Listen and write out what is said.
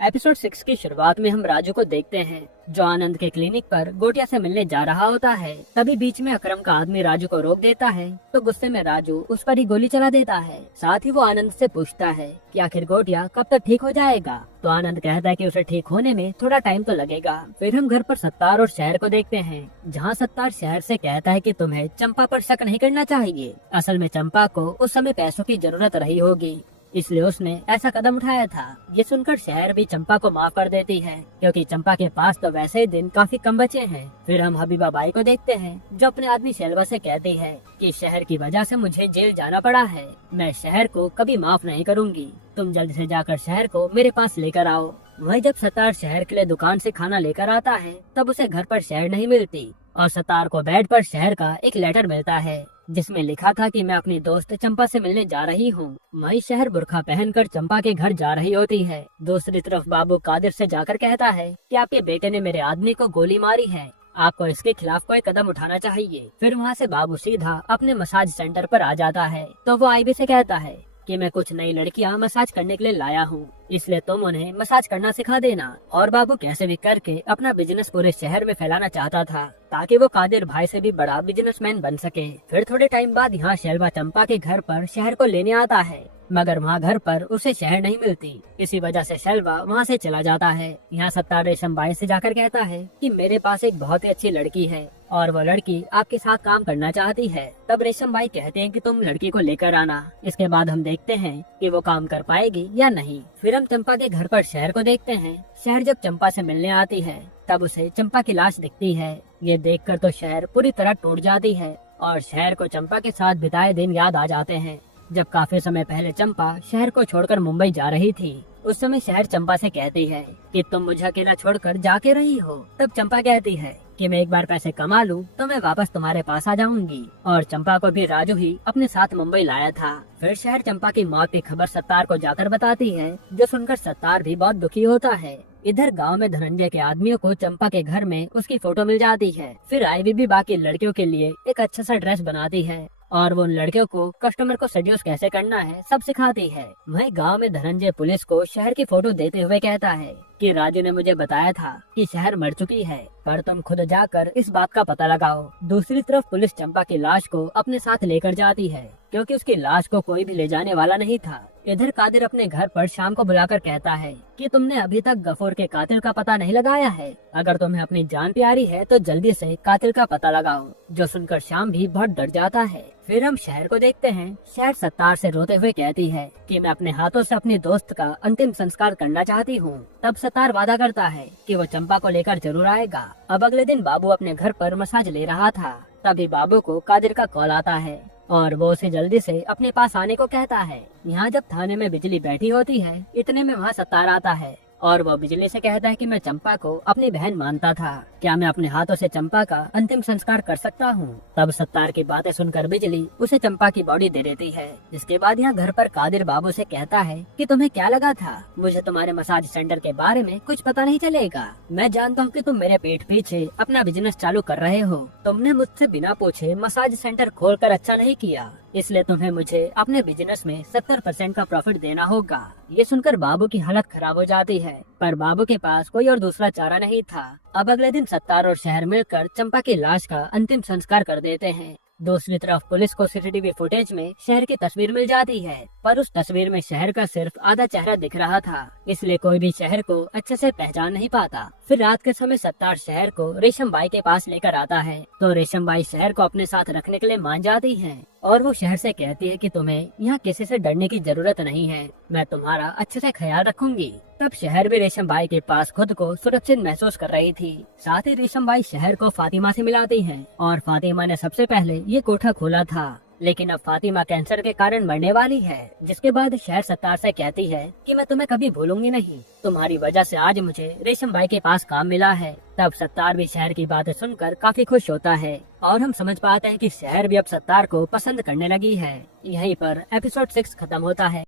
Episode 6 की शुरुआत में हम राजू को देखते हैं जो आनंद के क्लिनिक पर गोटिया से मिलने जा रहा होता है। तभी बीच में अकरम का आदमी राजू को रोक देता है तो गुस्से में राजू उस पर ही गोली चला देता है। साथ ही वो आनंद से पूछता है कि आखिर गोटिया कब तक ठीक हो जाएगा। तो आनंद कहता है कि उसे ठीक होने में थोड़ा टाइम तो लगेगा। फिर हम घर पर सत्तार और शहर को देखते हैं जहाँ सत्तार शहर से कहता है कि तुम्हें चंपा पर शक नहीं करना चाहिए। असल में चंपा को उस समय पैसों की जरूरत रही होगी, इसलिए उसने ऐसा कदम उठाया था। ये सुनकर शहर भी चंपा को माफ कर देती है क्योंकि चंपा के पास तो वैसे ही दिन काफी कम बचे हैं। फिर हम हबीबा बाई को देखते हैं जो अपने आदमी शैलवा से कहती है कि शहर की वजह से मुझे जेल जाना पड़ा है, मैं शहर को कभी माफ नहीं करूंगी। तुम जल्द से जाकर शहर को मेरे पास लेकर आओ। वही जब सतार शहर के लिए दुकान से खाना लेकर आता है तब उसे घर पर शहर नहीं मिलती और सतार को बेड पर शहर का एक लेटर मिलता है जिसमें लिखा था कि मैं अपनी दोस्त चंपा से मिलने जा रही हूँ। वही शहर बुर्खा पहनकर चंपा के घर जा रही होती है। दूसरी तरफ बाबू कादिर से जाकर कहता है कि आपके बेटे ने मेरे आदमी को गोली मारी है, आपको इसके खिलाफ कोई कदम उठाना चाहिए। फिर वहाँ से बाबू सीधा अपने मसाज सेंटर पर आ जाता है तो वो आईबी से कहता है कि मैं कुछ नई लड़कियां मसाज करने के लिए लाया हूँ, इसलिए तुम उन्हें मसाज करना सिखा देना। और बाबू कैसे भी करके अपना बिजनेस पूरे शहर में फैलाना चाहता था ताकि वो कादिर भाई से भी बड़ा बिजनेसमैन बन सके। फिर थोड़े टाइम बाद यहाँ शैलवा चंपा के घर पर शहर को लेने आता है मगर वहाँ घर पर उसे शहर नहीं मिलती। इसी वजह से शैलवा वहाँ से चला जाता है। यहाँ सत्तार रेशम बाई से जाकर कहता है कि मेरे पास एक बहुत ही अच्छी लड़की है और वो लड़की आपके साथ काम करना चाहती है। तब रेशम बाई कहते हैं कि तुम लड़की को लेकर आना। इसके बाद हम देखते हैं कि वो काम कर पाएगी या नहीं। फिर हम चंपा के घर पर शहर को देखते हैं। शहर जब चंपा से मिलने आती है तब उसे चंपा की लाश दिखती है। ये देखकर तो शहर पूरी तरह टूट जाती है और शहर को चंपा के साथ बिताए दिन याद आ जाते हैं जब काफी समय पहले चंपा शहर को छोड़कर मुंबई जा रही थी। उस समय शहर चंपा से कहती है कि तुम मुझे अकेला छोड़कर जाके रही हो। तब चंपा कहती है कि मैं एक बार पैसे कमा लूं तो मैं वापस तुम्हारे पास आ जाऊंगी। और चंपा को भी राजू ही अपने साथ मुंबई लाया था। फिर शहर चंपा की मौत की खबर सत्तार को जाकर बताती है जो सुनकर सत्तार भी बहुत दुखी होता है। इधर गांव में धनंजय के आदमियों को चंपा के घर में उसकी फोटो मिल जाती है। फिर आईवी भी बाकी लड़कियों के लिए एक अच्छा सा ड्रेस बनाती है और वो उन लड़कियों को कस्टमर को सेड्यूस कैसे करना है सब सिखाती है। वहीं गांव में धनंजय पुलिस को शहर की फोटो देते हुए कहता है कि राजू ने मुझे बताया था कि शहर मर चुकी है, पर तुम खुद जाकर इस बात का पता लगाओ। दूसरी तरफ पुलिस चंपा की लाश को अपने साथ लेकर जाती है क्योंकि उसकी लाश को कोई भी ले जाने वाला नहीं था। इधर कादिर अपने घर पर शाम को बुलाकर कहता है कि तुमने अभी तक गफूर के कातिल का पता नहीं लगाया है। अगर तुम्हें अपनी जान प्यारी है तो जल्दी से कातिल का पता लगाओ। जो सुनकर शाम भी बहुत डर जाता है। फिर हम शहर को देखते हैं। शहर सत्तार से रोते हुए कहती है कि मैं अपने हाथों से अपनी दोस्त का अंतिम संस्कार करना चाहती हूँ। तब सत्तार वादा करता है कि वो चंपा को लेकर जरूर आएगा। अब अगले दिन बाबू अपने घर पर मसाज ले रहा था। तभी बाबू को कादिर का कॉल आता है और वो उसे जल्दी से अपने पास आने को कहता है। यहाँ जब थाने में बिजली बैठी होती है इतने में वहाँ सत्तार आता है और वो बिजली से कहता है कि मैं चंपा को अपनी बहन मानता था, क्या मैं अपने हाथों से चंपा का अंतिम संस्कार कर सकता हूँ। तब सत्तार की बातें सुनकर बिजली उसे चंपा की बॉडी दे देती है। इसके बाद यहाँ घर पर कादिर बाबू से कहता है कि तुम्हें क्या लगा था मुझे तुम्हारे मसाज सेंटर के बारे में कुछ पता नहीं चलेगा। मैं जानता हूँ कि तुम मेरे पीठ पीछे अपना बिजनेस चालू कर रहे हो। तुमने मुझसे बिना पूछे मसाज सेंटर खोलकर अच्छा नहीं किया, इसलिए तुम्हें मुझे अपने बिजनेस में 70% का प्रॉफिट देना होगा। ये सुनकर बाबू की हालत खराब हो जाती है, पर बाबू के पास कोई और दूसरा चारा नहीं था। अब अगले दिन सत्तार और शहर मिलकर चंपा की लाश का अंतिम संस्कार कर देते हैं। दूसरी तरफ पुलिस को सीसीटीवी फुटेज में शहर की तस्वीर मिल जाती है, पर उस तस्वीर में शहर का सिर्फ आधा चेहरा दिख रहा था, इसलिए कोई भी शहर को अच्छे से पहचान नहीं पाता। फिर रात के समय सत्तार शहर को रेशम बाई के पास लेकर आता है तो रेशम बाई शहर को अपने साथ रखने के लिए मान जाती है और वो शहर से कहती है कि तुम्हें यहाँ किसी से डरने की जरूरत नहीं है, मैं तुम्हारा अच्छे से ख्याल रखूंगी। तब शहर भी रेशम बाई के पास खुद को सुरक्षित महसूस कर रही थी। साथ ही रेशम बाई शहर को फातिमा से मिलाती है और फातिमा ने सबसे पहले ये कोठा खोला था, लेकिन अब फातिमा कैंसर के कारण मरने वाली है। जिसके बाद शहर सत्तार से कहती है कि मैं तुम्हें कभी भूलूंगी नहीं, तुम्हारी वजह से आज मुझे रेशम बाई के पास काम मिला है। तब सत्तार भी शहर की बातें सुनकर काफी खुश होता है और हम समझ पाते हैं कि शहर भी अब सत्तार को पसंद करने लगी है। यहीं पर एपिसोड 6 खत्म होता है।